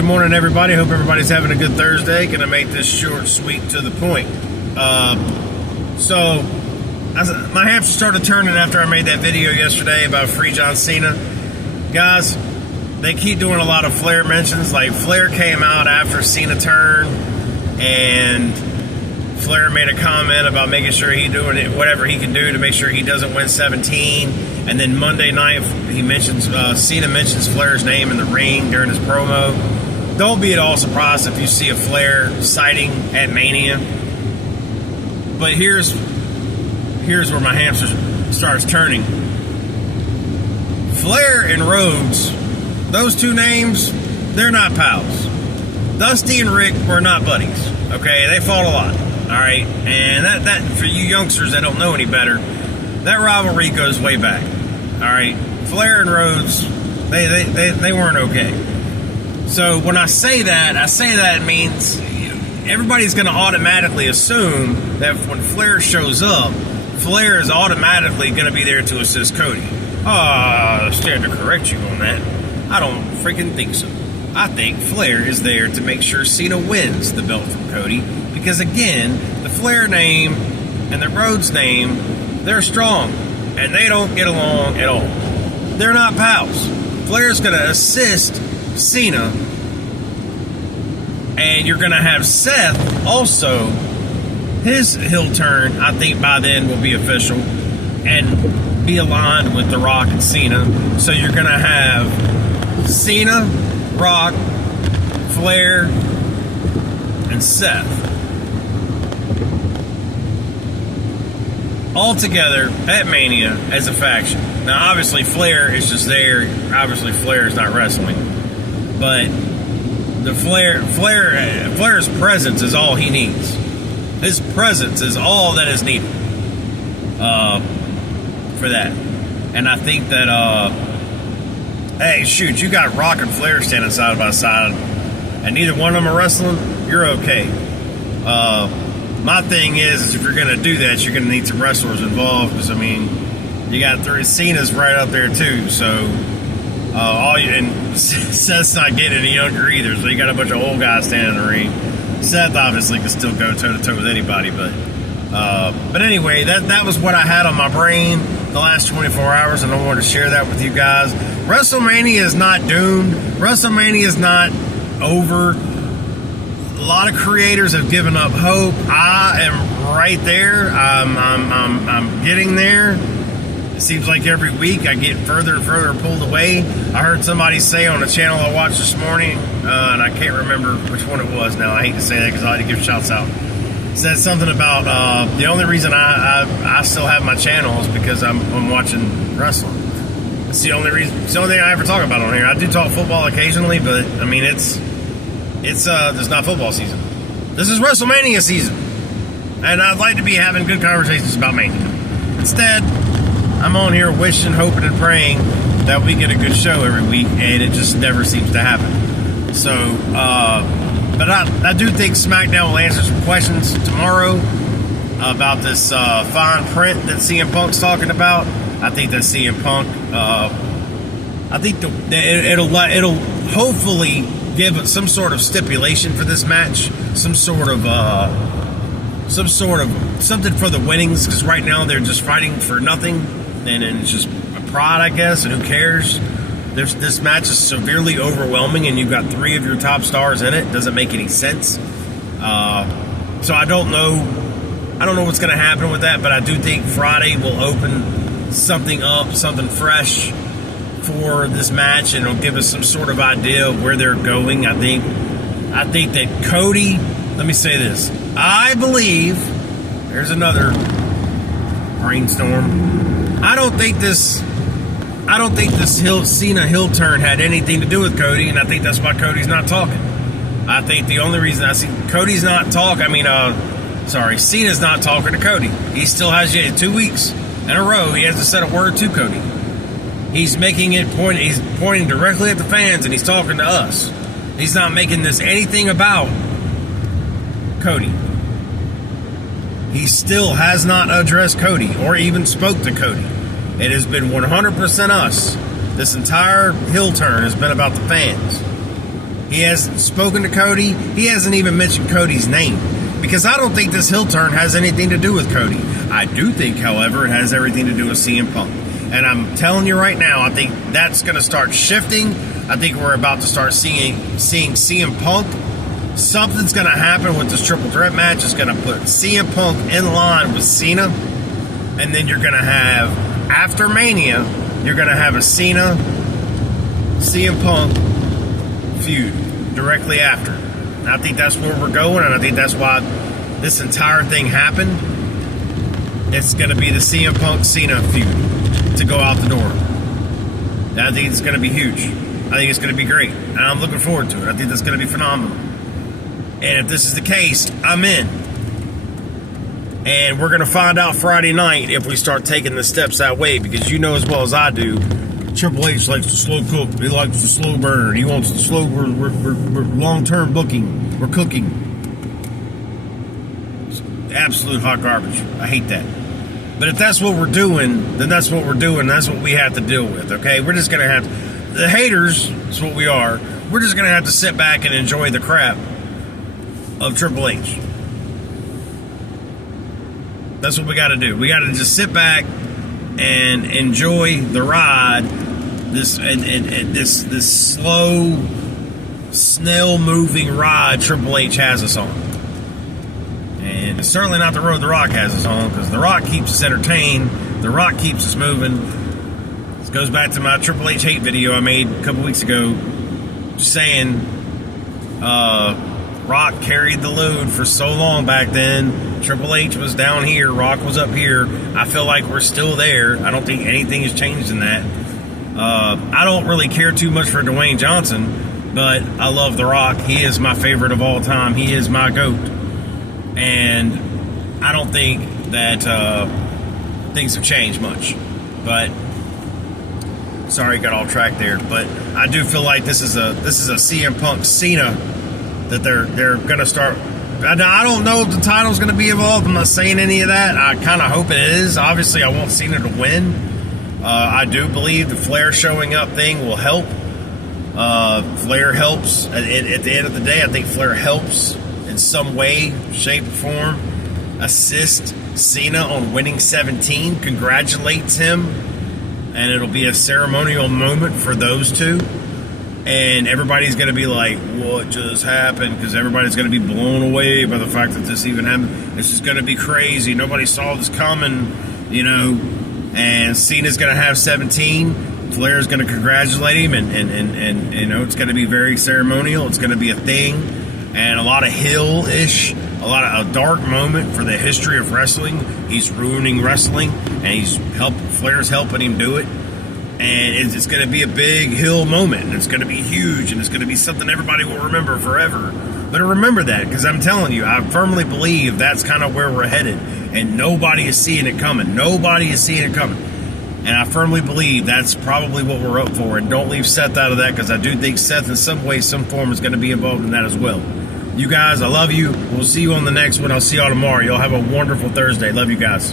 good morning, everybody. Hope everybody's having a good Thursday. Gonna make this short, sweet, to the point. So, my hamster started turning after I made that video yesterday about Free John Cena. Guys, they keep doing a lot of Flair mentions. Like, Flair came out after Cena turned, and Flair made a comment about making sure he doing it, whatever he can do to make sure he doesn't win 17. And then Monday night, he mentions Cena mentions Flair's name in the ring during his promo. Don't be at all surprised if you see a Flair sighting at Mania. But here's where my hamster starts turning. Flair and Rhodes, those two names, they're not pals. Dusty and Rick were not buddies. Okay, they fought a lot. All right, and that for you youngsters that don't know any better, that rivalry goes way back. All right, Flair and Rhodes, they weren't okay. So when I say that means everybody's going to automatically assume that when Flair shows up, Flair is automatically going to be there to assist Cody. Stand to correct you on that. I don't freaking think so. I think Flair is there to make sure Cena wins the belt from Cody. Because again, the Flair name and the Rhodes name, they're strong. And they don't get along at all. They're not pals. Flair's going to assist Cena. And you're going to have Seth also. His heel turn, I think by then will be official. And be aligned with The Rock and Cena. So you're going to have Cena, Rock, Flair, and Seth all together at Mania as a faction. Now, obviously, Flair is just there. Obviously, Flair is not wrestling, but the Flair's presence is all he needs. His presence is all that is needed for that. And I think that, hey, shoot, you got Rock and Flair standing side by side, and neither one of them are wrestling. You're okay. My thing is if you're going to do that, you're going to need some wrestlers involved. Because, I mean, you got three Cena's right up there, too. So, and Seth's not getting any younger either. So, you got a bunch of old guys standing in the ring. Seth obviously can still go toe-to-toe with anybody. But anyway, that was what I had on my brain the last 24 hours. And I wanted to share that with you guys. WrestleMania is not doomed. WrestleMania is not over. A lot of creators have given up hope. I am right there. I'm getting there. It seems like every week I get further and further pulled away. I heard somebody say on a channel I watched this morning, and I can't remember which one it was now. I hate to say that because I like to give shouts out. Said something about the only reason I still have my channel is because I'm watching wrestling. It's the only reason. It's the only thing I ever talk about on here. I do talk football occasionally, but I mean it's not football season. This is WrestleMania season. And I'd like to be having good conversations about Mania. Instead, I'm on here wishing, hoping, and praying that we get a good show every week, and it just never seems to happen. So, but I do think SmackDown will answer some questions tomorrow about this fine print that CM Punk's talking about. I think that CM Punk, I think it'll hopefully give some sort of stipulation for this match, something for the winnings, because right now they're just fighting for nothing, and it's just a pride, I guess, and who cares? This match is severely overwhelming, and you've got three of your top stars in it. Doesn't make any sense. So I don't know what's going to happen with that, but I do think Friday will open something up, something fresh for this match, and it'll give us some sort of idea of where they're going. I think that Cody, let me say this, I believe, there's another brainstorm, I don't think this Cena heel turn had anything to do with Cody, and I think that's why Cody's not talking. I think the only reason I see Cody's not talking, Cena's not talking to Cody. He still has yet 2 weeks in a row, he hasn't said a word to Cody. He's making it he's pointing directly at the fans, and he's talking to us. He's not making this anything about Cody. He still has not addressed Cody or even spoke to Cody. It has been 100% us. This entire heel turn has been about the fans. He hasn't spoken to Cody. He hasn't even mentioned Cody's name. Because I don't think this heel turn has anything to do with Cody. I do think, however, it has everything to do with CM Punk. And I'm telling you right now, I think that's going to start shifting. I think we're about to start seeing CM Punk. Something's going to happen with this triple threat match. It's going to put CM Punk in line with Cena. And then you're going to have, after Mania, you're going to have a Cena, CM Punk feud directly after. And I think that's where we're going, and I think that's why this entire thing happened. It's going to be the CM Punk Cena feud to go out the door. And I think it's going to be huge. I think it's going to be great, and I'm looking forward to it. I think that's going to be phenomenal. And if this is the case, I'm in. And we're going to find out Friday night if we start taking the steps that way, because you know as well as I do, Triple H likes to slow cook. He likes to slow burn. He wants to slow. We're long-term booking. We're cooking. It's absolute hot garbage. I hate that. But if that's what we're doing, then that's what we're doing. That's what we have to deal with. Okay, we're just gonna have the haters. Is what we are. We're just gonna have to sit back and enjoy the crap of Triple H. That's what we got to do. We got to just sit back and enjoy the ride. This this slow, snail-moving ride Triple H has us on. And it's certainly not the road The Rock has us on, because The Rock keeps us entertained. The Rock keeps us moving. This goes back to my Triple H hate video I made a couple weeks ago, just saying Rock carried the load for so long back then. Triple H was down here, Rock was up here. I feel like we're still there. I don't think anything has changed in that. I don't really care too much for Dwayne Johnson, but I love The Rock. He is my favorite of all time. He is my GOAT. And I don't think that things have changed much. But sorry, got off track there. But I do feel like this is a CM Punk Cena that they're going to start. I don't know if the title's going to be involved. I'm not saying any of that. I kind of hope it is. Obviously, I want Cena to win. I do believe the Flair showing up thing will help. Flair helps. At the end of the day, I think Flair helps in some way, shape, or form. Assist Cena on winning 17. Congratulates him. And it'll be a ceremonial moment for those two. And everybody's going to be like, what just happened? Because everybody's going to be blown away by the fact that this even happened. This is going to be crazy. Nobody saw this coming, you know. And Cena's going to have 17. Flair's going to congratulate him. And you know, it's going to be very ceremonial. It's going to be a thing. And a lot of heel-ish. A dark moment for the history of wrestling. He's ruining wrestling. And Flair's helping him do it. And it's going to be a big hill moment, and it's going to be huge, and it's going to be something everybody will remember forever. But remember that, because I'm telling you, I firmly believe that's kind of where we're headed, and nobody is seeing it coming. Nobody is seeing it coming. And I firmly believe that's probably what we're up for, and don't leave Seth out of that, because I do think Seth in some way, some form is going to be involved in that as well. You guys, I love you. We'll see you on the next one. I'll see y'all tomorrow. Y'all have a wonderful Thursday. Love you guys.